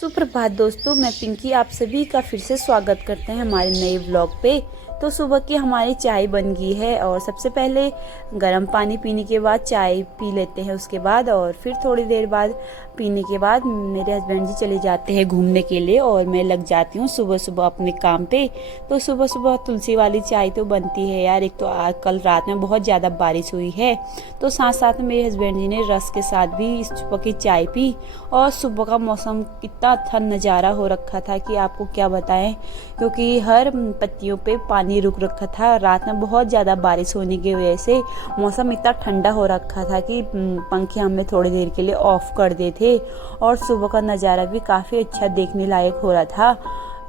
सुप्रभात दोस्तों, मैं पिंकी आप सभी का फिर से स्वागत करते हैं हमारे नए व्लॉग पे। तो सुबह की हमारी चाय बन गई है और सबसे पहले गर्म पानी पीने के बाद चाय पी लेते हैं उसके बाद, और फिर थोड़ी देर बाद पीने के बाद मेरे हस्बैंड जी चले जाते हैं घूमने के लिए और मैं लग जाती हूँ सुबह सुबह अपने काम पे। तो सुबह सुबह तुलसी वाली चाय तो बनती है यार। एक तो कल रात में बहुत ज़्यादा बारिश हुई है, तो साथ साथ में मेरे हस्बैंड जी ने रस के साथ भी सुबह की चाय पी। और सुबह का मौसम कितना अच्छा नज़ारा हो रखा था कि आपको क्या बताएं, क्योंकि हर पत्तियों पे पानी रुक रखा था। रात में बहुत ज़्यादा बारिश होने की वजह से मौसम इतना ठंडा हो रखा था कि पंखे हमने थोड़ी देर के लिए ऑफ कर दिए थे। और सुबह का नज़ारा भी काफ़ी अच्छा देखने लायक हो रहा था,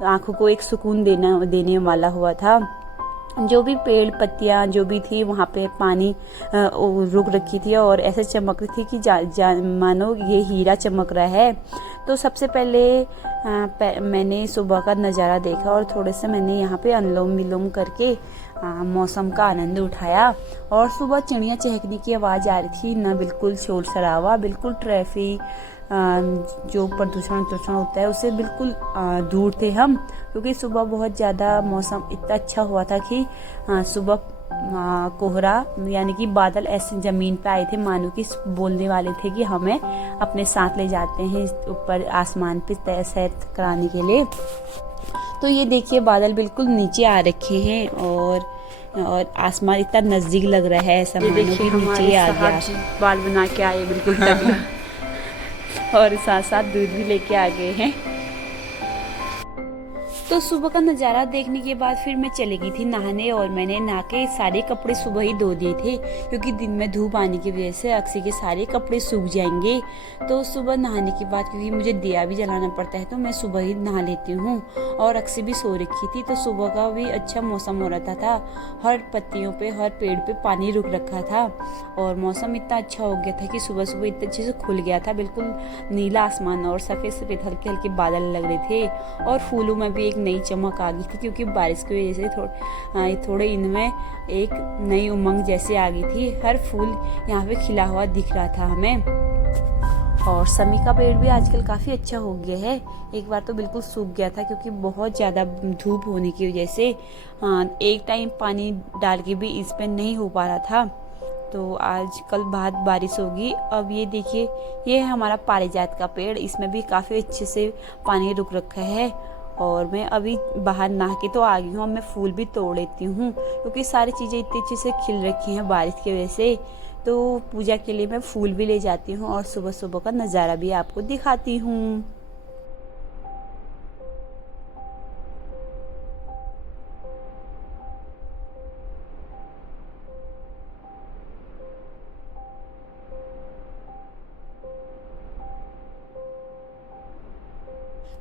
आंखों को एक सुकून देने वाला हुआ था। जो भी पेड़ पत्तियां जो भी थी वहाँ पे पानी रुक रखी थी और ऐसे चमक रही थी कि मानो ये हीरा चमक रहा है। तो सबसे पहले मैंने सुबह का नज़ारा देखा और थोड़े से मैंने यहाँ पे अनुलोम विलोम करके मौसम का आनंद उठाया। और सुबह चिड़िया चहकने की आवाज़ आ रही थी, ना बिल्कुल शोर शराबा, बिल्कुल ट्रैफिक जो प्रदूषण होता है उससे बिल्कुल दूर थे हम, क्योंकि सुबह बहुत ज़्यादा मौसम इतना अच्छा हुआ था कि सुबह कोहरा यानी कि बादल ऐसे ज़मीन पे आए थे मानो कि बोलने वाले थे कि हमें अपने साथ ले जाते हैं ऊपर आसमान पे सैर कराने के लिए। तो ये देखिए बादल बिल्कुल नीचे आ रखे हैं और आसमान इतना नज़दीक लग रहा है, ऐसा मानो कि नीचे आ गया। बाल बना के आए बिल्कुल तगड़ा और साथ साथ दूध भी लेके आ गए हैं। तो सुबह का नज़ारा देखने के बाद फिर मैं चली गई थी नहाने, और मैंने नहा के सारे कपड़े सुबह ही धो दिए थे, क्योंकि दिन में धूप आने की वजह से अक्सी के सारे कपड़े सूख जाएंगे। तो सुबह नहाने के बाद क्योंकि मुझे दिया भी जलाना पड़ता है तो मैं सुबह ही नहा लेती हूँ। और अक्सी भी सो रखी थी, तो सुबह का भी अच्छा मौसम हो रहा था। हर पत्तियों पे हर पेड़ पे पानी रुक रखा था और मौसम इतना अच्छा हो गया था कि सुबह सुबह इतने अच्छे से खुल गया था। बिल्कुल नीला आसमान और सफ़ेद सफ़ेद हल्के हल्के बादल लग रहे थे, और फूलों में भी एक नई चमक आ गई थी, क्योंकि बारिश की वजह से थोड़े इनमें एक नई उमंग जैसे आ गई थी। हर फूल यहाँ पे खिला हुआ दिख रहा था हमें। और समी का पेड़ भी आजकल काफ़ी अच्छा हो गया है। एक बार तो बिल्कुल सूख गया था क्योंकि बहुत ज़्यादा धूप होने की वजह से एक टाइम पानी डाल के भी इस पर नहीं हो पा रहा था। तो आज कल बाद बारिश होगी। अब ये देखिए, ये है हमारा पारिजात का पेड़, इसमें भी काफ़ी अच्छे से पानी रुक रखा है। और मैं अभी बाहर नहा के तो आ गई हूँ, अब मैं फूल भी तोड़ लेती हूँ, क्योंकि सारी चीज़ें इतनी अच्छे से खिल रखी हैं बारिश की वजह से। तो पूजा के लिए मैं फूल भी ले जाती हूँ और सुबह सुबह का नज़ारा भी आपको दिखाती हूँ।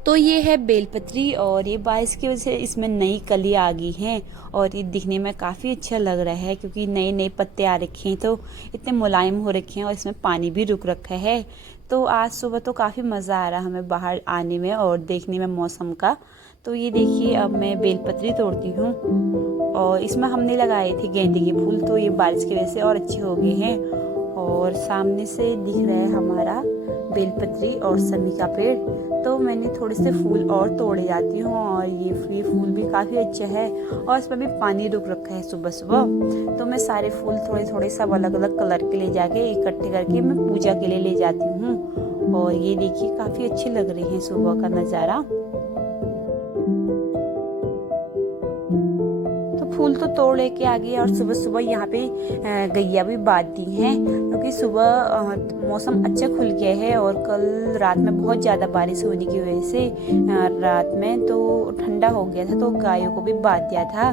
तो ये है बेलपत्री, और ये बारिश की वजह से इसमें नई कली आ गई हैं और ये दिखने में काफ़ी अच्छा लग रहा है, क्योंकि नए नए पत्ते आ रखे हैं तो इतने मुलायम हो रखे हैं और इसमें पानी भी रुक रखा है। तो आज सुबह तो काफ़ी मज़ा आ रहा है हमें बाहर आने में और देखने में मौसम का। तो ये देखिए, अब मैं बेलपत्री तोड़ती हूँ और इसमें हमने लगाए थे गेंदे के फूल, तो ये बारिश की वजह से और अच्छे हो गए हैं। और सामने से दिख रहा है हमारा बेलपत्री और समी का पेड़। तो मैंने थोड़े से फूल और तोड़े जाती हूँ, और ये फूल भी काफ़ी अच्छा है और इसमें भी पानी रुक रखा है सुबह सुबह। तो मैं सारे फूल थोड़े थोड़े सब अलग अलग कलर के ले जाके इकट्ठे करके मैं पूजा के लिए ले जाती हूँ। और ये देखिए काफ़ी अच्छे लग रहे हैं सुबह का नज़ारा। फूल तो तोड़ लेके आ गई और सुबह सुबह यहाँ पे गैया भी बांध दी हैं, क्योंकि सुबह मौसम अच्छा खुल गया है और कल रात में बहुत ज़्यादा बारिश होने की वजह से रात में तो ठंडा हो गया था, तो गायों को भी बांध दिया था।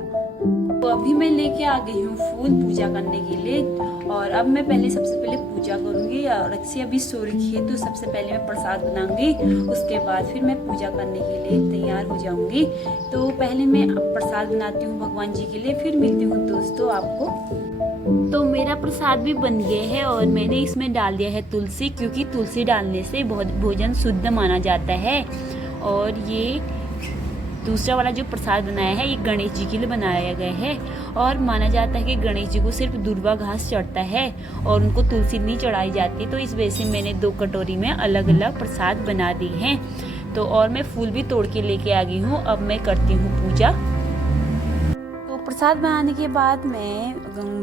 तो अभी मैं लेके आ गई हूँ फूल पूजा करने के लिए, और अब मैं सबसे पहले पूजा करूँगी। और अक्सी अभी सो रखी है, तो सबसे पहले मैं प्रसाद बनाऊंगी, उसके बाद फिर मैं पूजा करने के लिए तैयार हो जाऊंगी। तो पहले मैं प्रसाद बनाती हूँ भगवान जी के लिए, फिर मिलती हूँ दोस्तों आपको। तो मेरा प्रसाद भी बन गया है और मैंने इसमें डाल दिया है तुलसी, क्योंकि तुलसी डालने से बहुत भोजन शुद्ध माना जाता है। और ये दूसरा वाला जो प्रसाद बनाया है ये गणेश जी के लिए बनाया गया है और माना जाता है कि गणेश जी को सिर्फ दुर्वा घास चढ़ता है और उनको तुलसी नहीं चढ़ाई जाती। तो इस वजह से मैंने 2 कटोरी में अलग अलग प्रसाद बना दी हैं। तो और मैं फूल भी तोड़ के लेके आ गई हूँ। अब मैं करती हूँ पूजा। तो प्रसाद बनाने के बाद मैं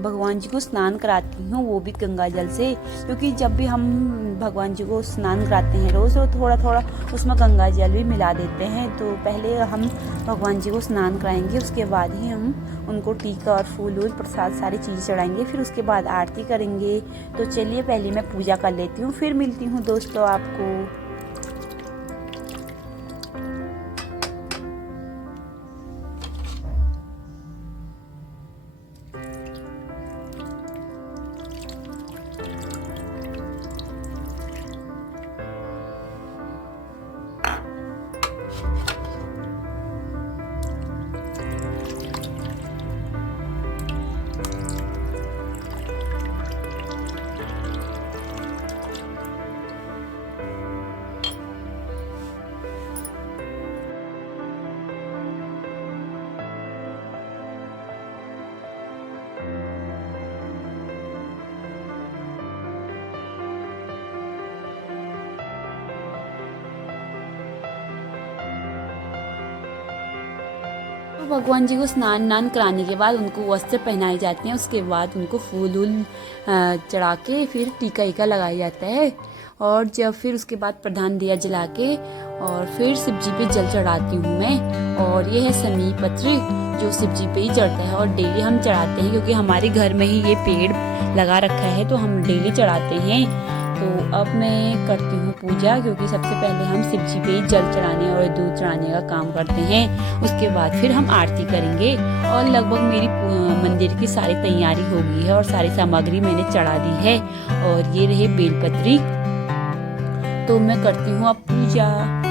भगवान जी को स्नान कराती हूँ, वो भी गंगा जल से, क्योंकि जब भी हम भगवान जी को स्नान कराते हैं रोज़ तो थोड़ा थोड़ा उसमें गंगा जल भी मिला देते हैं। तो पहले हम भगवान जी को स्नान कराएंगे, उसके बाद ही हम उनको टीका और फूल वूल प्रसाद सारी चीज़ चढ़ाएंगे, फिर उसके बाद आरती करेंगे। तो चलिए पहले मैं पूजा कर लेती हूँ, फिर मिलती हूँ दोस्तों आपको। तो भगवान जी को स्नान कराने के बाद उनको वस्त्र पहनाए जाते हैं, उसके बाद उनको फूल वूल चढ़ा के फिर टीका ईका लगाया जाता है। और जब फिर उसके बाद प्रधान दिया जला के और फिर शिव जी पे जल चढ़ाती हूँ मैं। और ये है समी पत्र जो शिव जी पे ही चढ़ता है और डेली हम चढ़ाते हैं, क्योंकि हमारे घर में ही ये पेड़ लगा रखा है तो हम डेली चढ़ाते हैं। तो अब मैं करती हूँ पूजा, क्योंकि सबसे पहले हम शिव जी पे ही जल चढ़ाने और दूध चढ़ाने का काम करते हैं। उसके बाद फिर हम आरती करेंगे। और लगभग मेरी मंदिर की सारी तैयारी हो गई है और सारी सामग्री मैंने चढ़ा दी है। और ये रहे बेलपत्री। तो मैं करती हूँ अब पूजा।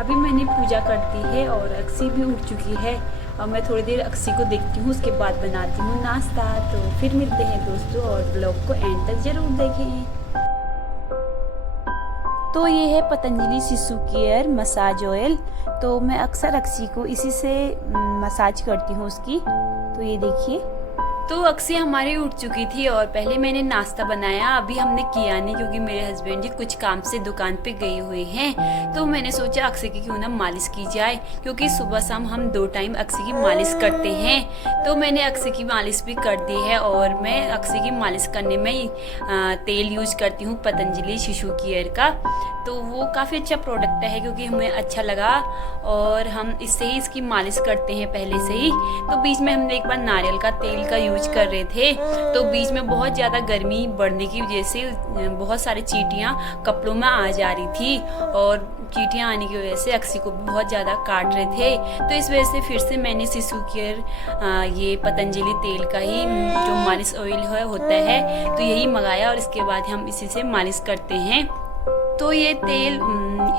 अभी मैंने पूजा कर दी है और अक्सी भी उठ चुकी है और मैं थोड़ी देर अक्सी को देखती हूँ, उसके बाद बनाती हूँ नाश्ता। तो फिर मिलते हैं दोस्तों और ब्लॉग को एंड तक जरूर देखें। तो ये है पतंजलि शिशु केयर मसाज ऑयल। तो मैं अक्सर अक्सी को इसी से मसाज करती हूँ उसकी। तो ये देखिए तो अक्सी हमारी उठ चुकी थी और पहले मैंने नाश्ता बनाया, अभी हमने किया नहीं क्योंकि मेरे हस्बैंड जी कुछ काम से दुकान पे गए हुए हैं। तो मैंने सोचा अक्सी की क्यों ना मालिश की जाए, क्योंकि सुबह शाम हम 2 टाइम अक्सी की मालिश करते हैं। तो मैंने अक्सी की मालिश भी कर दी है और मैं अक्सी की मालिश करने में तेल यूज करती हूँ पतंजलि शिशु केयर का। तो वो काफ़ी अच्छा प्रोडक्ट है क्योंकि हमें अच्छा लगा और हम इससे ही इसकी मालिश करते हैं पहले से ही। तो बीच में हमने एक बार नारियल का तेल का यूज कर रहे थे, तो बीच में बहुत ज़्यादा गर्मी बढ़ने की वजह से बहुत सारी चींटियाँ कपड़ों में आ जा रही थी और चींटियाँ आने की वजह से अक्सी को भी बहुत ज़्यादा काट रहे थे। तो इस वजह से फिर से मैंने शिशु केयर ये पतंजलि तेल का ही जो मालिश ऑयल होता है तो यही मंगाया और इसके बाद हम इसी से मालिश करते हैं। तो ये तेल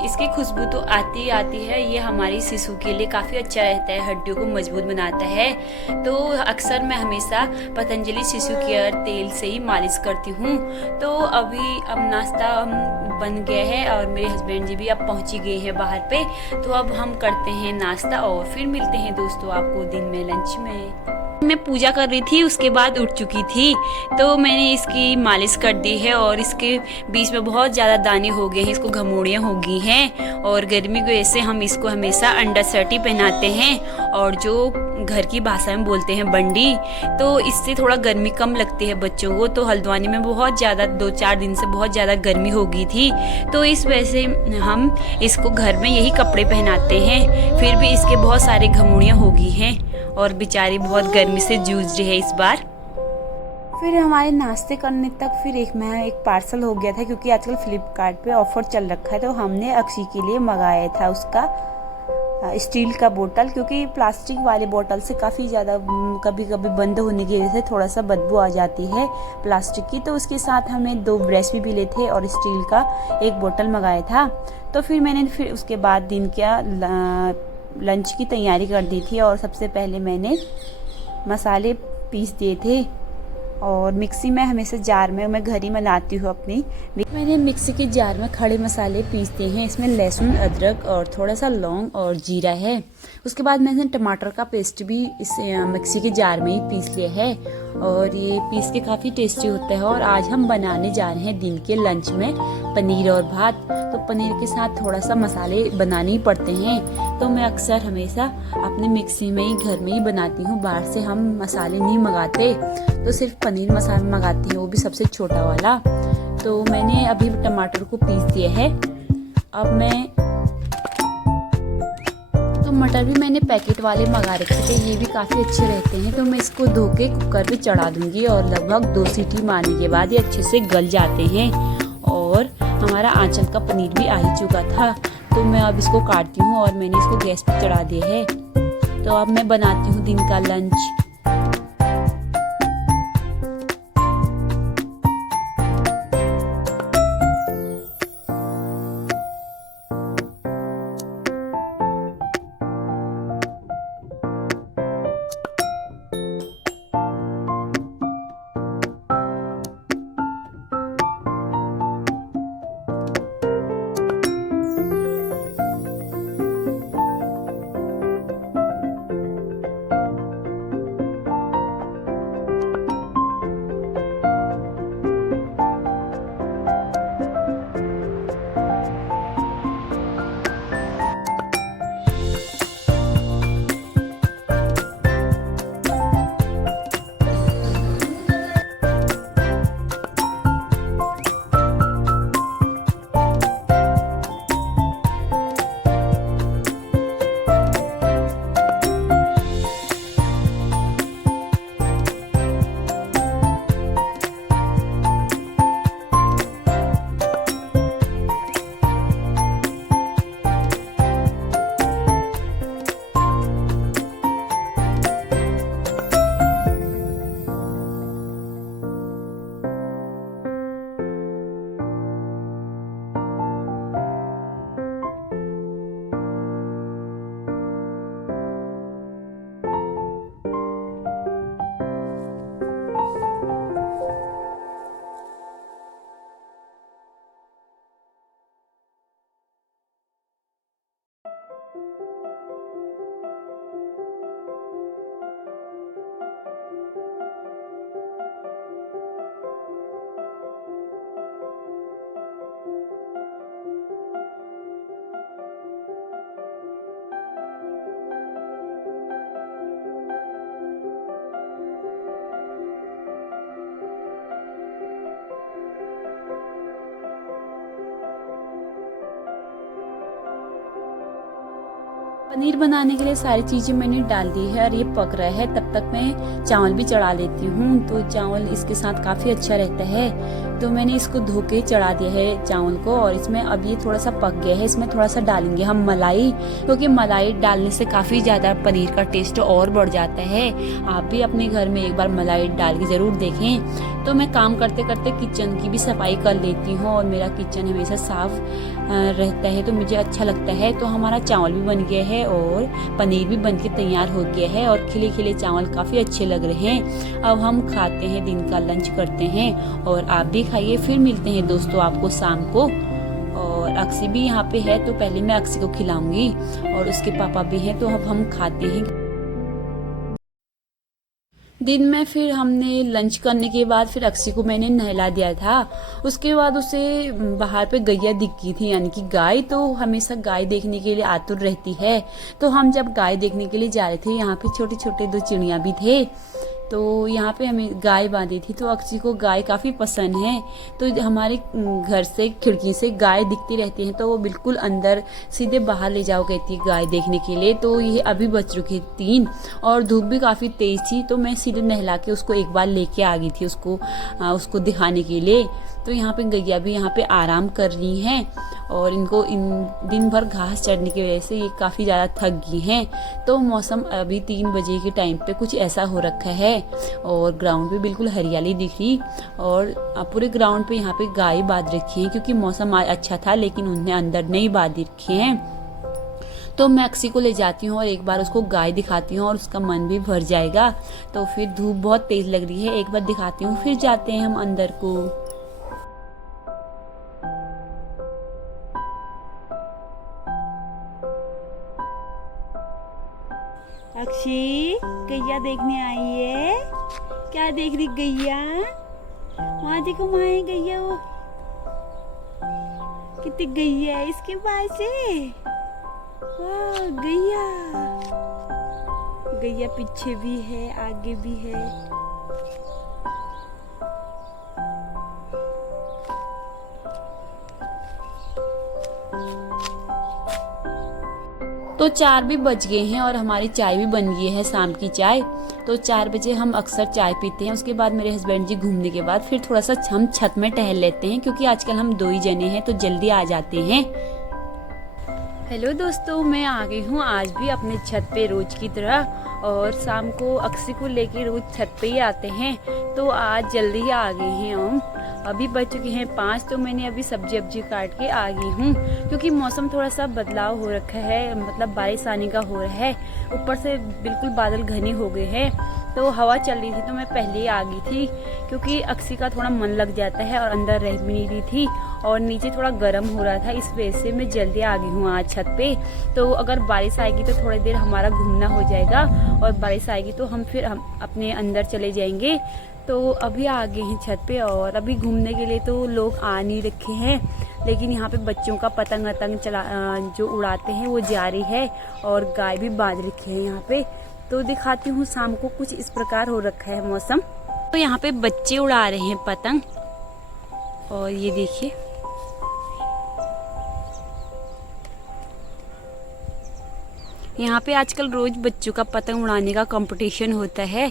इसकी खुशबू तो आती आती है, ये हमारी शिशु के लिए काफ़ी अच्छा रहता है, हड्डियों को मजबूत बनाता है। तो अक्सर मैं हमेशा पतंजलि शिशु केयर तेल से ही मालिश करती हूँ। तो अब नाश्ता बन गया है और मेरे हस्बैंड जी भी अब पहुँच गए हैं बाहर पे। तो अब हम करते हैं नाश्ता और फिर मिलते हैं दोस्तों आपको दिन में लंच में। मैं पूजा कर रही थी, उसके बाद उठ चुकी थी, तो मैंने इसकी मालिश कर दी है और इसके बीच में बहुत ज़्यादा दाने हो गए हैं, इसको घमोड़ियाँ हो गई हैं और गर्मी की वजह से हम इसको हमेशा अंडर शर्ट ही पहनाते हैं और जो घर की भाषा में बोलते हैं बंडी। तो इससे थोड़ा गर्मी कम लगती है बच्चों को। तो हल्द्वानी में बहुत ज़्यादा 2-4 दिन से बहुत ज़्यादा गर्मी हो गई थी, तो इस वजह से हम इसको घर में यही कपड़े पहनाते हैं। फिर भी इसके बहुत सारे घमोड़ियाँ हो गई हैं और बेचारी बहुत गर्मी से जूझ रही है इस बार। फिर हमारे नाश्ते करने तक फिर एक पार्सल हो गया था क्योंकि आजकल फ्लिपकार्ट पे ऑफर चल रखा है। तो हमने अक्षी के लिए मंगाया था उसका स्टील का बोतल, क्योंकि प्लास्टिक वाले बोतल से काफ़ी ज़्यादा कभी कभी बंद होने की वजह से थोड़ा सा बदबू आ जाती है प्लास्टिक की। तो उसके साथ हमें 2 ब्रश भी मिले थे और स्टील का एक बोतल मंगाया था। तो फिर उसके बाद दिन का लंच की तैयारी कर दी थी और सबसे पहले मैंने मसाले पीस दिए थे और मिक्सी में हमेशा जार में मैं घर ही में लाती हूँ अपनी। मैंने मिक्सी के जार में खड़े मसाले पीस दिए हैं, इसमें लहसुन, अदरक और थोड़ा सा लौंग और जीरा है। उसके बाद मैंने टमाटर का पेस्ट भी इस मिक्सी के जार में ही पीस लिया है और ये पीस के काफ़ी टेस्टी होता है। और आज हम बनाने जा रहे हैं दिन के लंच में पनीर और भात। तो पनीर के साथ थोड़ा सा मसाले बनाने ही पड़ते हैं, तो मैं अक्सर हमेशा अपने मिक्सी में ही घर में ही बनाती हूँ, बाहर से हम मसाले नहीं मंगाते। तो सिर्फ पनीर मसाला मंगाती हूँ, वो भी सबसे छोटा वाला। तो मैंने अभी टमाटर को पीस दिया है। अब मैं मटर भी मैंने पैकेट वाले मंगा रखे थे, ये भी काफ़ी अच्छे रहते हैं। तो मैं इसको धो के कुकर पे चढ़ा दूंगी और लगभग 2 सीटी मारने के बाद ये अच्छे से गल जाते हैं। और हमारा आंचल का पनीर भी आ ही चुका था, तो मैं अब इसको काटती हूँ और मैंने इसको गैस पे चढ़ा दिया है। तो अब मैं बनाती हूँ दिन का लंच। पनीर बनाने के लिए सारी चीज़ें मैंने डाल दी है और ये पक रहा है। तब तक मैं चावल भी चढ़ा लेती हूँ, तो चावल इसके साथ काफ़ी अच्छा रहता है। तो मैंने इसको धो के चढ़ा दिया है चावल को, और इसमें अब ये थोड़ा सा पक गया है। इसमें थोड़ा सा डालेंगे हम मलाई, क्योंकि मलाई डालने से काफ़ी ज़्यादा पनीर का टेस्ट और बढ़ जाता है। आप भी अपने घर में एक बार मलाई डाल के ज़रूर देखें। तो मैं काम करते करते किचन की भी सफाई कर लेती हूँ, और मेरा किचन हमेशा साफ रहता है तो मुझे अच्छा लगता है। तो हमारा चावल भी बन गया है और पनीर भी बन के तैयार हो गया है, और खिले खिले चावल काफ़ी अच्छे लग रहे हैं। अब हम खाते हैं, दिन का लंच करते हैं, और आप भी खाइए। फिर मिलते हैं दोस्तों आपको शाम को। और अक्सी भी यहाँ पे है, तो पहले मैं अक्सी को खिलाऊंगी, और उसके पापा भी हैं, तो अब हम खाते हैं। दिन में फिर हमने लंच करने के बाद फिर अक्सी को मैंने नहला दिया था। उसके बाद उसे बाहर पे गैया दिख गई थी, यानी कि गाय। तो हमेशा गाय देखने के लिए आतुर रहती है। तो हम जब गाय देखने के लिए जा रहे थे, यहाँ पे छोटे छोटे 2 चिड़िया भी थे, तो यहाँ पे हमें गाय बांधी थी। तो अक्सी को गाय काफ़ी पसंद है, तो हमारे घर से खिड़की से गाय दिखती रहती हैं, तो वो बिल्कुल अंदर सीधे बाहर ले जाओ कहती है गाय देखने के लिए। तो ये अभी बज चुकी 3 और धूप भी काफ़ी तेज थी, तो मैं सीधे नहला के उसको एक बार लेके आ गई थी उसको दिखाने के लिए। तो यहाँ पे गैया भी यहाँ पे आराम कर रही हैं, और इनको दिन भर घास चढ़ने की वजह से ये काफ़ी ज़्यादा थक गई हैं। तो मौसम अभी 3 बजे के टाइम पे कुछ ऐसा हो रखा है, और ग्राउंड पे बिल्कुल हरियाली दिख रही, और पूरे ग्राउंड पे यहाँ पे गाय बांध रखी हैं, क्योंकि मौसम आज अच्छा था, लेकिन उन्हें अंदर नहीं बांध रखे हैं। तो मैं अक्सी को ले जाती हूँ और एक बार उसको गाय दिखाती हूँ, और उसका मन भी भर जाएगा। तो फिर धूप बहुत तेज लग रही है, एक बार दिखाती हूँ, फिर जाते हैं हम अंदर को। अक्षी गैया देखने आई है। क्या देख रही गैया? वहां देखो, वहां है गैया। वो कितनी गैया है इसके पास है। वाह, गैया गैया पीछे भी है, आगे भी है। तो 4 भी बज गए हैं, और हमारी चाय भी बन गई है, शाम की चाय। तो 4 बजे हम अक्सर चाय पीते हैं। उसके बाद मेरे हस्बैंड जी घूमने के बाद फिर थोड़ा सा हम छत में टहल लेते हैं, क्योंकि आजकल हम 2 ही जने हैं, तो जल्दी आ जाते हैं। हेलो दोस्तों, मैं आ गई हूँ आज भी अपने छत पे रोज की तरह, और शाम को अक्सी को लेके रोज छत पे ही आते हैं। तो आज जल्दी ही आ गए हैं हम। अभी बज चुके हैं 5, तो मैंने अभी सब्जी काट के आ गई हूँ, क्योंकि मौसम थोड़ा सा बदलाव हो रखा है, मतलब बारिश आने का हो रहा है। ऊपर से बिल्कुल बादल घने हो गए हैं, तो हवा चल रही थी, तो मैं पहले ही आ गई थी, क्योंकि अक्सी का थोड़ा मन लग जाता है, और अंदर रह भी नहीं रही थी, और नीचे थोड़ा गर्म हो रहा था, इस वजह से मैं जल्दी आ गई हूँ आज छत पे। तो अगर बारिश आएगी तो थोड़ी देर हमारा घूमना हो जाएगा, और बारिश आएगी तो हम अपने अंदर चले जाएंगे। तो अभी आ गए हैं छत पे, और अभी घूमने के लिए तो लोग आ नहीं रखे हैं, लेकिन यहाँ पे बच्चों का पतंग जो उड़ाते हैं वो जारी है, और गाय भी बांध रखी है यहाँ पे। तो दिखाती हूँ, शाम को कुछ इस प्रकार हो रखा है मौसम। तो यहाँ पे बच्चे उड़ा रहे हैं पतंग, और ये देखिए, यहाँ पे आजकल रोज बच्चों का पतंग उड़ाने का कंपटीशन होता है।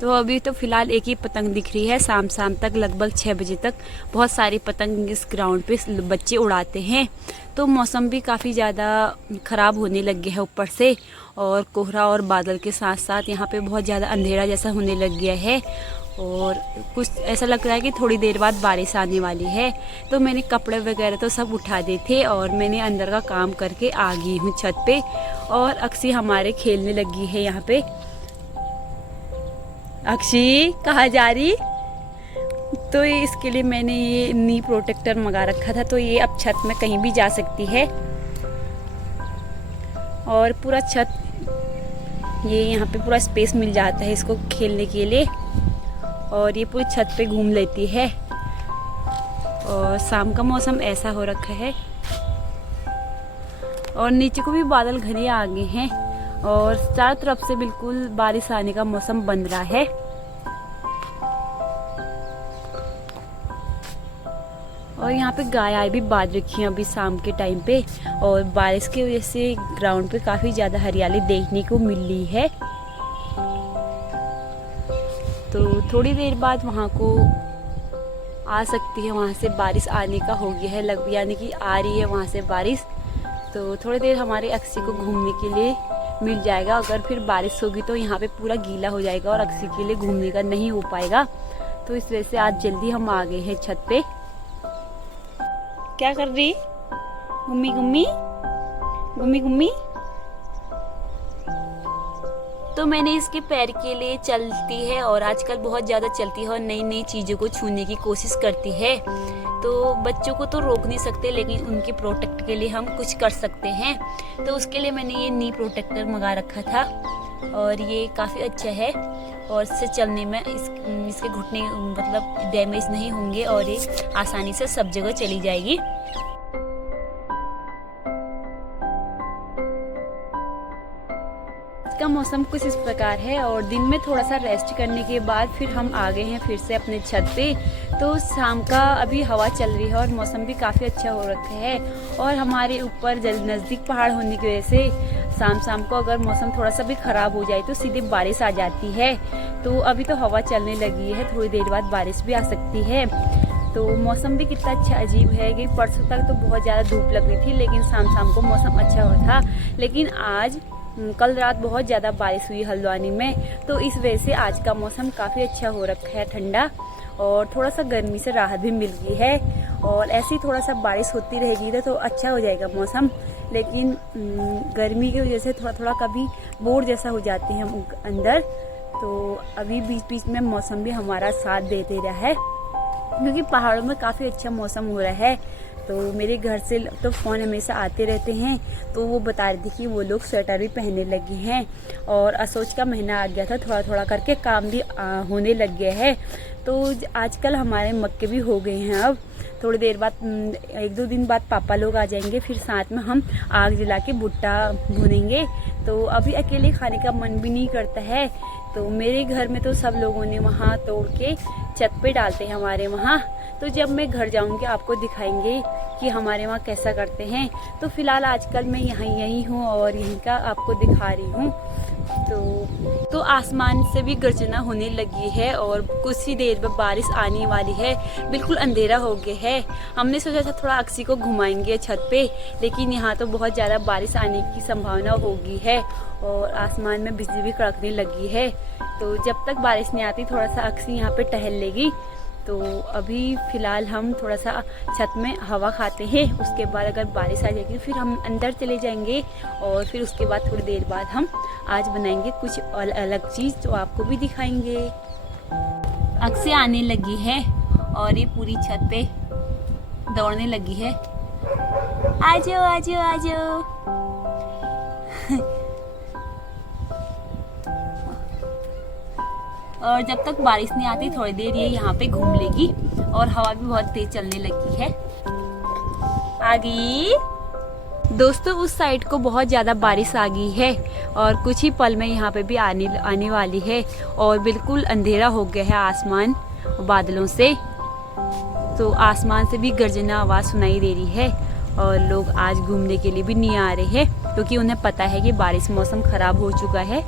तो अभी तो फिलहाल एक ही पतंग दिख रही है। शाम तक लगभग 6 बजे तक बहुत सारी पतंग इस ग्राउंड पे बच्चे उड़ाते हैं। तो मौसम भी काफ़ी ज़्यादा ख़राब होने लग गया है ऊपर से, और कोहरा और बादल के साथ साथ यहाँ पे बहुत ज़्यादा अंधेरा जैसा होने लग गया है, और कुछ ऐसा लग रहा है कि थोड़ी देर बाद बारिश आने वाली है। तो मैंने कपड़े वगैरह तो सब उठा दिए थे, और मैंने अंदर का काम करके आ गई हूँ छत पे, और अक्सी हमारे खेलने लगी है यहाँ पे। अक्षी कहाँ जा रही? तो इसके लिए मैंने ये नी प्रोटेक्टर मंगा रखा था, तो ये अब छत में कहीं भी जा सकती है, और पूरा छत ये यहाँ पे पूरा स्पेस मिल जाता है इसको खेलने के लिए, और ये पूरी छत पे घूम लेती है। और शाम का मौसम ऐसा हो रखा है, और नीचे को भी बादल घने आ गए हैं, और चारों तरफ से बिल्कुल बारिश आने का मौसम बन रहा है। और यहाँ पे गाय भी बांध रखी हैं अभी शाम के टाइम पे, और बारिश की वजह से ग्राउंड पे काफ़ी ज़्यादा हरियाली देखने को मिल रही है। तो थोड़ी देर बाद वहाँ को आ सकती है, वहाँ से बारिश आने का हो गया है, यानी कि आ रही है वहाँ से बारिश। तो थोड़ी देर हमारे अक्सी को घूमने के लिए मिल जाएगा। अगर फिर बारिश होगी तो यहाँ पे पूरा गीला हो जाएगा और अक्सी के लिए घूमने का नहीं हो पाएगा। तो इस वजह से आज जल्दी हम आ गए हैं छत पे। क्या कर रही गुम्मी गुम्मी गुम्मी गुम्मी? तो मैंने इसके पैर के लिए चलती है और आजकल बहुत ज़्यादा चलती है और नई नई चीज़ों को छूने की कोशिश करती है। तो बच्चों को तो रोक नहीं सकते, लेकिन उनके प्रोटेक्ट के लिए हम कुछ कर सकते हैं। तो उसके लिए मैंने ये नी प्रोटेक्टर मंगा रखा था और ये काफ़ी अच्छा है और इससे चलने में इसके घुटने मतलब डैमेज नहीं होंगे और ये आसानी से सब जगह चली जाएगी। का मौसम कुछ इस प्रकार है और दिन में थोड़ा सा रेस्ट करने के बाद फिर हम आ गए हैं फिर से अपने छत पे। तो शाम का अभी हवा चल रही है और मौसम भी काफ़ी अच्छा हो रखा है और हमारे ऊपर नज़दीक पहाड़ होने की वजह से शाम को अगर मौसम थोड़ा सा भी ख़राब हो जाए तो सीधे बारिश आ जाती है। तो अभी तो हवा चलने लगी है, थोड़ी देर बाद बारिश भी आ सकती है। तो मौसम भी कितना अच्छा अजीब है कि परसों तक तो बहुत ज़्यादा धूप लग रही थी, लेकिन शाम को मौसम अच्छा हुआ था। लेकिन आज कल रात बहुत ज़्यादा बारिश हुई हल्द्वानी में, तो इस वजह से आज का मौसम काफ़ी अच्छा हो रखा है, ठंडा, और थोड़ा सा गर्मी से राहत भी मिल गई है। और ऐसे ही थोड़ा सा बारिश होती रहेगी तो अच्छा हो जाएगा मौसम, लेकिन गर्मी की वजह से थोड़ा कभी बोर जैसा हो जाते हैं हम अंदर। तो अभी बीच बीच में मौसम भी हमारा साथ दे रहा है, क्योंकि पहाड़ों में काफ़ी अच्छा मौसम हो रहा है। तो मेरे घर से तो फ़ोन हमेशा आते रहते हैं, तो वो बता रही थी कि वो लोग स्वेटर भी पहनने लगे हैं और असोच का महीना आ गया था, थोड़ा करके काम भी होने लग गया है। तो आजकल हमारे मक्के भी हो गए हैं। अब थोड़ी देर बाद 1-2 दिन बाद पापा लोग आ जाएंगे, फिर साथ में हम आग जला के भुट्टा भुनेंगे। तो अभी अकेले खाने का मन भी नहीं करता है, तो मेरे घर में तो सब लोगों ने वहाँ तोड़ के छत पे डालते हैं हमारे वहाँ। तो जब मैं घर जाऊंगी आपको दिखाएंगे कि हमारे वहाँ कैसा करते हैं। तो फिलहाल आजकल मैं यहीं हूँ और यहीं का आपको दिखा रही हूँ। तो आसमान से भी गर्जना होने लगी है और कुछ ही देर में बारिश आने वाली है, बिल्कुल अंधेरा हो गया है। हमने सोचा था थोड़ा अक्सी को घुमाएंगे छत पे, लेकिन यहाँ तो बहुत ज़्यादा बारिश आने की संभावना होगी है और आसमान में बिजली भी कड़कने लगी है। तो जब तक बारिश नहीं आती थोड़ा सा अक्सी यहाँ पे टहल लेगी। तो अभी फ़िलहाल हम थोड़ा सा छत में हवा खाते हैं, उसके बाद अगर बारिश आ जाएगी फिर हम अंदर चले जाएंगे और फिर उसके बाद थोड़ी देर बाद हम आज बनाएंगे कुछ अलग चीज़, तो आपको भी दिखाएंगे। अक्सी आने लगी है और ये पूरी छत पे दौड़ने लगी है। आ जाओ आ जाओ आ जाओ। और जब तक बारिश नहीं आती थोड़ी देर ये यहाँ पे घूम लेगी और हवा भी बहुत तेज चलने लगी है। आ गई दोस्तों, उस साइड को बहुत ज़्यादा बारिश आ गई है और कुछ ही पल में यहाँ पे भी आने वाली है और बिल्कुल अंधेरा हो गया है आसमान बादलों से। तो आसमान से भी गर्जना आवाज़ सुनाई दे रही है और लोग आज घूमने के लिए भी नहीं आ रहे हैं, क्योंकि उन्हें पता है कि बारिश मौसम ख़राब हो चुका है।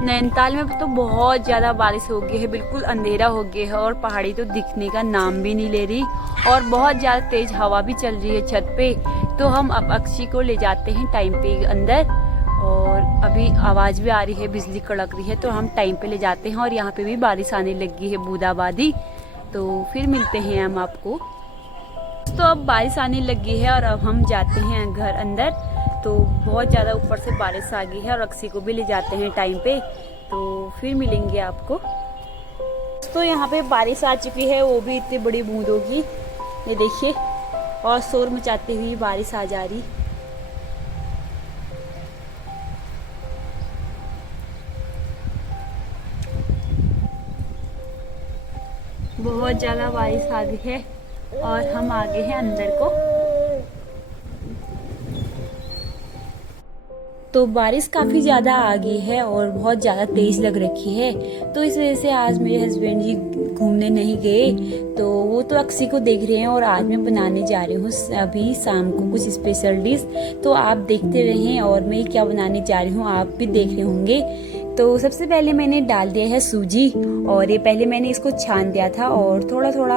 नैनीताल में तो बहुत ज़्यादा बारिश हो गई है, बिल्कुल अंधेरा हो गया है और पहाड़ी तो दिखने का नाम भी नहीं ले रही और बहुत ज़्यादा तेज़ हवा भी चल रही है छत पे। तो हम अब अक्षी को ले जाते हैं टाइम पे अंदर और अभी आवाज़ भी आ रही है, बिजली कड़क रही है, तो हम टाइम पे ले जाते हैं। और यहाँ पे भी बारिश आने लगी है बूंदाबांदी। तो फिर मिलते हैं हम आपको। तो अब बारिश आने लगी है और अब हम जाते हैं घर अंदर। तो बहुत ज़्यादा ऊपर से बारिश आ गई है और अक्सी को भी ले जाते हैं टाइम पे, तो फिर मिलेंगे आपको। तो यहाँ पे बारिश आ चुकी है, वो भी इतनी बड़ी बूंदों की, ये देखिए, और शोर मचाते हुए बारिश आ जा रही। बहुत ज़्यादा बारिश आ गई है और हम आ गए हैं अंदर को। तो बारिश काफ़ी ज़्यादा आ गई है और बहुत ज़्यादा तेज़ लग रखी है, तो इस वजह से आज मेरे हस्बैंड जी घूमने नहीं गए। तो वो तो अक्सी को देख रहे हैं और आज मैं बनाने जा रही हूँ अभी शाम को कुछ स्पेशल डिश। तो आप देखते रहें और मैं क्या बनाने जा रही हूँ आप भी देख रहे होंगे। तो सबसे पहले मैंने डाल दिया है सूजी, और ये पहले मैंने इसको छान दिया था, और थोड़ा थोड़ा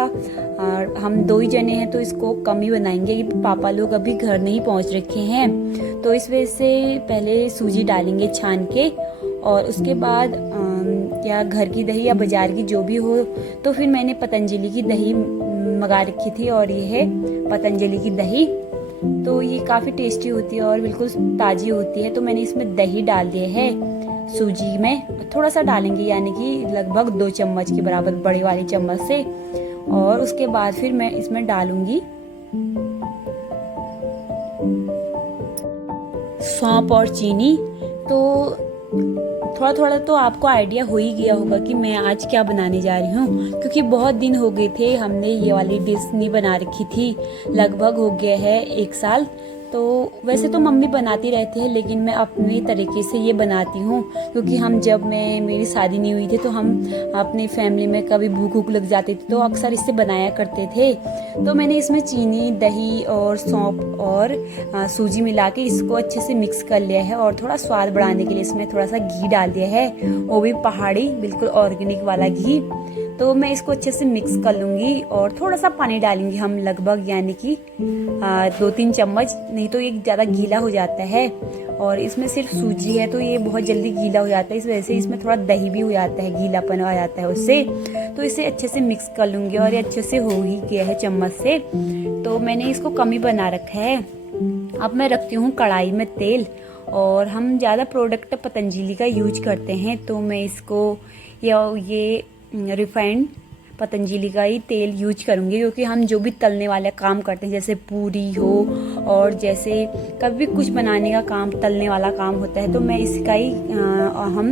हम 2 ही जने हैं तो इसको कम ही बनाएंगे, क्योंकि पापा लोग अभी घर नहीं पहुंच रखे हैं। तो इस वजह से पहले सूजी डालेंगे छान के, और उसके बाद या घर की दही या बाजार की जो भी हो। तो फिर मैंने पतंजलि की दही मंगा रखी थी, और ये है पतंजलि की दही। तो ये काफ़ी टेस्टी होती है और बिल्कुल ताज़ी होती है। तो मैंने इसमें दही डाल दिया है, सूजी में थोड़ा सा डालेंगे, यानी कि लगभग 2 चम्मच के बराबर, बड़े वाली चम्मच से। और उसके बाद फिर मैं इसमें डालूंगी सौंफ और चीनी। तो थोड़ा थोड़ा तो आपको आइडिया हो ही गया होगा कि मैं आज क्या बनाने जा रही हूँ, क्योंकि बहुत दिन हो गए थे हमने ये वाली डिश नहीं बना रखी थी, लगभग हो गया है 1 साल। तो वैसे तो मम्मी बनाती रहती है, लेकिन मैं अपने तरीके से ये बनाती हूँ, क्योंकि जब मेरी शादी नहीं हुई थी तो हम अपनी फैमिली में कभी भूख लग जाती थी तो अक्सर इससे बनाया करते थे। तो मैंने इसमें चीनी, दही और सौंफ और सूजी मिला के इसको अच्छे से मिक्स कर लिया है, और थोड़ा स्वाद बढ़ाने के लिए इसमें थोड़ा सा घी डाल दिया है, वो भी पहाड़ी बिल्कुल ऑर्गेनिक वाला घी। तो मैं इसको अच्छे से मिक्स कर लूँगी, और थोड़ा सा पानी डालेंगे हम, लगभग यानी कि 2-3 चम्मच, नहीं तो ये ज़्यादा गीला हो जाता है। और इसमें सिर्फ सूजी है तो ये बहुत जल्दी गीला हो जाता है, इस वजह से इसमें थोड़ा दही भी हो जाता है, गीलापन आ जाता है उससे। तो इसे अच्छे से मिक्स कर लूँगी, और ये अच्छे से हो ही गया है चम्मच से। तो मैंने इसको कम ही बना रखा है। अब मैं रखती हूँ कढ़ाई में तेल, और हम ज़्यादा प्रोडक्ट पतंजलि का यूज करते हैं, तो मैं इसको ये रिफाइंड पतंजलि का ही तेल यूज करूँगी, क्योंकि हम जो भी तलने वाले काम करते हैं, जैसे पूरी हो और जैसे कभी कुछ बनाने का काम, तलने वाला काम होता है, तो मैं इसका ही हम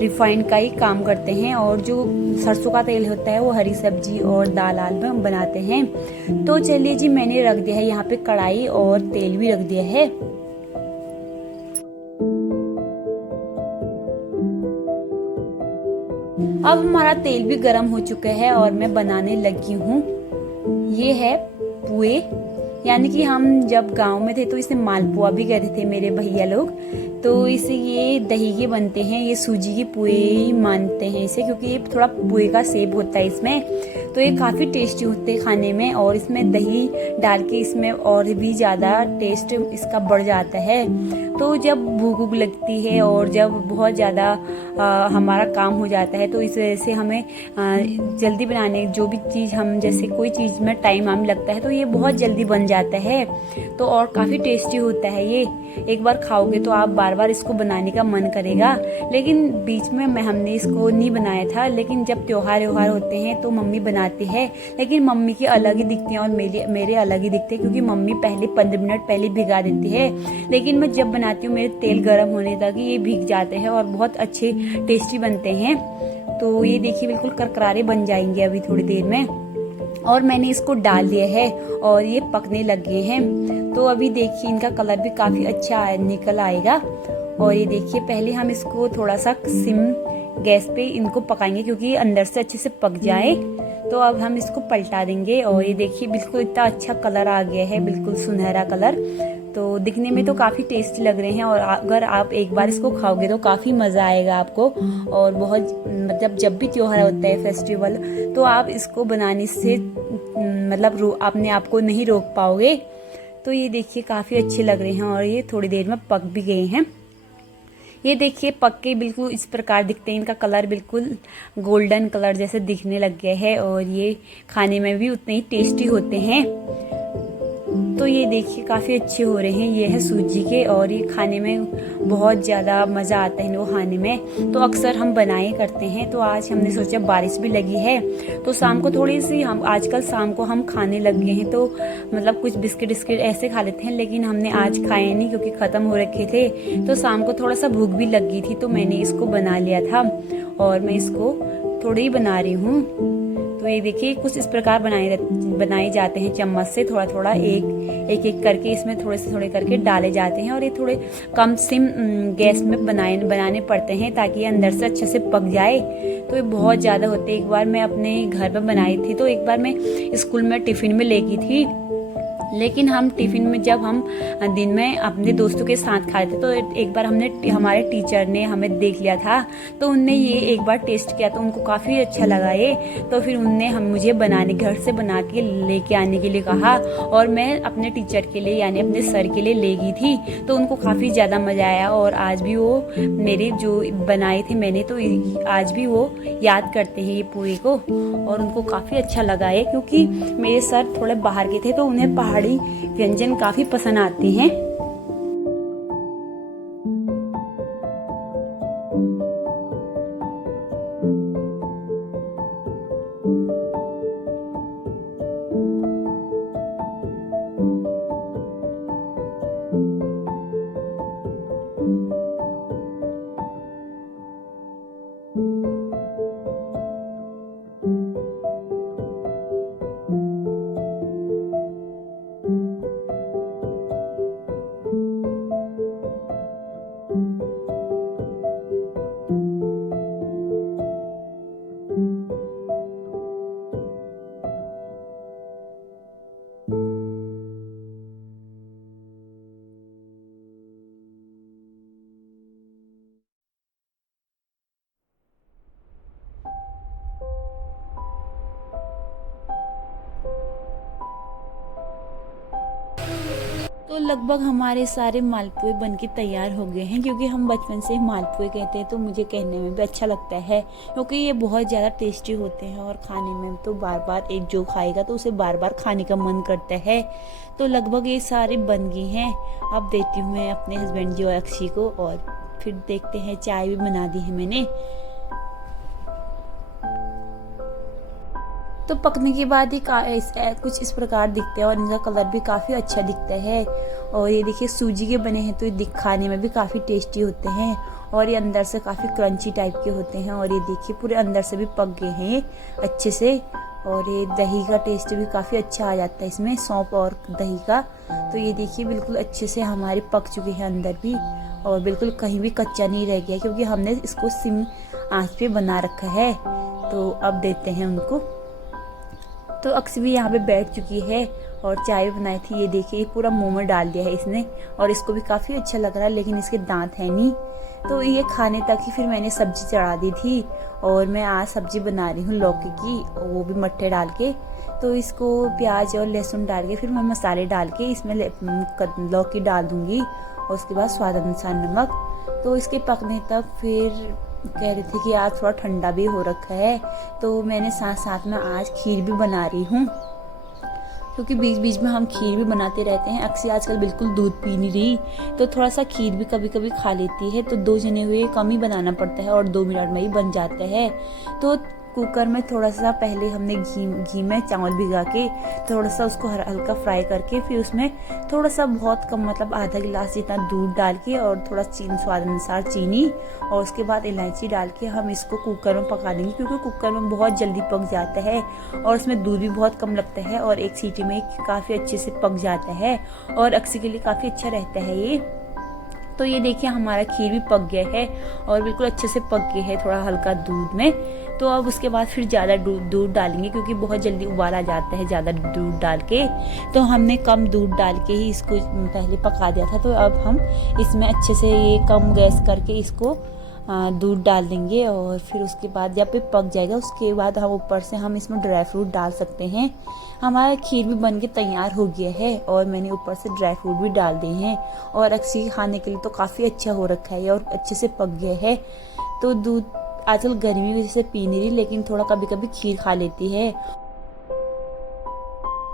रिफाइंड का ही काम करते हैं। और जो सरसों का तेल होता है वो हरी सब्जी और दाल में बनाते हैं। तो चलिए जी, मैंने रख दिया है यहाँ पे कढ़ाई, और तेल भी रख दिया है। अब हमारा तेल भी गर्म हो चुका है और मैं बनाने लगी हूँ। ये है पुए, यानी कि हम जब गांव में थे तो इसे मालपुआ भी कहते थे मेरे भैया लोग। तो इसे ये दही के बनते हैं, ये सूजी के पुए ही मानते हैं इसे, क्योंकि ये थोड़ा पुए का शेप होता है इसमें। तो ये काफ़ी टेस्टी होते हैं खाने में, और इसमें दही डाल के इसमें और भी ज़्यादा टेस्ट इसका बढ़ जाता है। तो जब भूख लगती है और जब बहुत ज़्यादा हमारा काम हो जाता है, तो इस वजह से हमें जल्दी बनाने, जो भी चीज़ हम, जैसे कोई चीज़ में टाइम हमें लगता है तो ये बहुत जल्दी बन जाता है। तो और काफ़ी टेस्टी होता है ये, एक बार खाओगे तो आप बार बार इसको बनाने का मन करेगा। लेकिन बीच में हमने इसको नहीं बनाया था, लेकिन जब त्योहार होते हैं तो मम्मी बनाती है, लेकिन मम्मी की अलग ही दिखती हैं और मेरे अलग ही दिखते हैं, क्योंकि मम्मी पहले 15 मिनट पहले भिगा देती है, लेकिन मैं जब बनाती हूँ मेरे तेल गर्म होने तक ये भीग जाते हैं और बहुत अच्छे टेस्टी बनते हैं। तो ये देखिए बिल्कुल करकरारे बन जाएंगे अभी थोड़ी देर में, और मैंने इसको डाल दिया है और ये पकने लग गए हैं। तो अभी देखिए इनका कलर भी काफ़ी अच्छा निकल आएगा। और ये देखिए पहले हम इसको थोड़ा सा सिम गैस पे इनको पकाएंगे, क्योंकि अंदर से अच्छे से पक जाए। तो अब हम इसको पलटा देंगे, और ये देखिए बिल्कुल इतना अच्छा कलर आ गया है, बिल्कुल सुनहरा कलर। तो दिखने में तो काफ़ी टेस्टी लग रहे हैं, और अगर आप एक बार इसको खाओगे तो काफ़ी मज़ा आएगा आपको। और बहुत मतलब जब भी त्योहार होता है, फेस्टिवल, तो आप इसको बनाने से मतलब अपने आप को नहीं रोक पाओगे। तो ये देखिए काफ़ी अच्छे लग रहे हैं, और ये थोड़ी देर में पक भी गए हैं। ये देखिए पक के बिल्कुल इस प्रकार दिखते हैं, इनका कलर बिल्कुल गोल्डन कलर जैसे दिखने लग गया है, और ये खाने में भी उतने ही टेस्टी होते हैं। तो ये देखिए काफ़ी अच्छे हो रहे हैं। ये है सूजी के और ये खाने में बहुत ज़्यादा मज़ा आता है इनको खाने में। तो अक्सर हम बनाए करते हैं। तो आज हमने सोचा बारिश भी लगी है तो शाम को थोड़ी सी हम आजकल शाम को हम खाने लग गए हैं। तो मतलब कुछ बिस्किट विस्किट ऐसे खा लेते हैं, लेकिन हमने आज खाए नहीं क्योंकि ख़त्म हो रखे थे। तो शाम को थोड़ा सा भूख भी लग गई थी तो मैंने इसको बना लिया था और मैं इसको थोड़ी ही बना रही हूँ। तो ये देखिए कुछ इस प्रकार बनाए जाते हैं। चम्मच से थोड़ा थोड़ा एक करके इसमें थोड़े करके डाले जाते हैं और ये थोड़े कम सिम गैस में बनाने पड़ते हैं ताकि ये अंदर से अच्छे से पक जाए। तो ये बहुत ज़्यादा होते हैं। एक बार मैं अपने घर पर बनाई थी। तो एक बार मैं स्कूल में टिफ़िन में ले गई थी, लेकिन हम टिफ़िन में जब हम दिन में अपने दोस्तों के साथ खाए थे तो एक बार हमारे टीचर ने हमें देख लिया था। तो उनने ये एक बार टेस्ट किया तो उनको काफ़ी अच्छा लगा ये। तो फिर उनने मुझे घर से बना के लेके आने के लिए कहा और मैं अपने टीचर के लिए यानी अपने सर के लिए ले गई थी। तो उनको काफ़ी ज़्यादा मज़ा आया और आज भी वो मेरे जो बनाए थे मैंने तो आज भी वो याद करते हैं ये पूरी को और उनको काफ़ी अच्छा लगा है। क्योंकि मेरे सर थोड़े बाहर के थे तो उन्हें पहाड़ी व्यंजन काफी पसंद आते हैं। तो लगभग हमारे सारे मालपुए बनके तैयार हो गए हैं। क्योंकि हम बचपन से मालपुए कहते हैं तो मुझे कहने में भी अच्छा लगता है क्योंकि ये बहुत ज़्यादा टेस्टी होते हैं और खाने में तो बार बार एक जो खाएगा तो उसे बार बार खाने का मन करता है। तो लगभग ये सारे बन गए हैं। अब देती हूँ मैं अपने हस्बैंड जी और अक्षी को और फिर देखते हैं। चाय भी बना दी है मैंने। तो पकने के बाद ही कुछ इस प्रकार दिखते हैं और इनका कलर भी काफ़ी अच्छा दिखता है। और ये देखिए सूजी के बने हैं तो ये खाने में भी काफ़ी टेस्टी होते हैं और ये अंदर से काफ़ी क्रंची टाइप के होते हैं। और ये देखिए पूरे अंदर से भी पक गए हैं अच्छे से। और ये दही का टेस्ट भी काफ़ी अच्छा आ जाता है इसमें, सौंफ और दही का। तो ये देखिए बिल्कुल अच्छे से हमारे पक चुके हैं अंदर भी और बिल्कुल कहीं भी कच्चा नहीं रह गया क्योंकि हमने इसको सिम आँच पे बना रखा है। तो अब देते हैं उनको। तो अक्सी भी यहाँ पे बैठ चुकी है और चाय भी बनाई थी। ये देखिए पूरा मुंह में डाल दिया है इसने और इसको भी काफ़ी अच्छा लग रहा है, लेकिन इसके दांत है नहीं। तो ये खाने तक ही फिर मैंने सब्जी चढ़ा दी थी और मैं आज सब्जी बना रही हूँ लौकी की, वो भी मट्ठे डाल के। तो इसको प्याज और लहसुन डाल के फिर मैं मसाले डाल के इसमें लौकी डाल दूँगी और उसके बाद स्वाद अनुसार नमक। तो इसके पकने तक फिर कह रही थी कि आज थोड़ा ठंडा भी हो रखा है तो मैंने साथ साथ में आज खीर भी बना रही हूँ क्योंकि बीच बीच में हम खीर भी बनाते रहते हैं। अक्सी आजकल बिल्कुल दूध पी नहीं रही तो थोड़ा सा खीर भी कभी कभी खा लेती है। तो 2 जने हुए कम ही बनाना पड़ता है और 2 मिनट में ही बन जाता है। तो कुकर में थोड़ा सा पहले हमने घी में चावल भिगा के थोड़ा सा उसको हल्का फ्राई करके फिर उसमें थोड़ा सा बहुत कम मतलब आधा गिलास जितना दूध डाल के और थोड़ा स्वाद अनुसार चीनी और उसके बाद इलायची डाल के हम इसको कुकर में पका देंगे क्योंकि कुकर में बहुत जल्दी पक जाता है और उसमें दूध भी बहुत कम लगता है और एक सीटी में काफ़ी अच्छे से पक जाता है और अक्सी के लिए काफ़ी अच्छा रहता है ये। तो ये देखिए हमारा खीर भी पक गया है और बिल्कुल अच्छे से पक गया है थोड़ा हल्का दूध में। तो अब उसके बाद फिर ज़्यादा दूध डालेंगे क्योंकि बहुत जल्दी उबाल आ जाता है ज़्यादा दूध डाल के। तो हमने कम दूध डाल के ही इसको पहले पका दिया था। तो अब हम इसमें अच्छे से ये कम गैस करके इसको दूध डाल देंगे और फिर उसके बाद जब ये पक जाएगा उसके बाद हम ऊपर से हम इसमें ड्राई फ्रूट डाल सकते हैं। हमारा खीर भी बनके तैयार हो गया है और मैंने ऊपर से ड्राई फ्रूट भी डाल दिए हैं और अक्सी खाने के लिए तो काफ़ी अच्छा हो रखा है और अच्छे से पक गया है। तो दूध आजकल गर्मी की वजह से पी नहीं रही लेकिन थोड़ा कभी कभी खीर खा लेती है।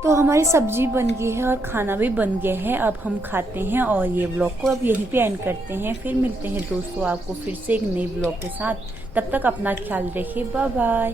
तो हमारी सब्जी बन गई है और खाना भी बन गया है। अब हम खाते हैं और ये ब्लॉग को अब यहीं पे एंड करते हैं। फिर मिलते हैं दोस्तों आपको फिर से एक नई ब्लॉग के साथ। तब तक अपना ख्याल रखिए। Bye bye.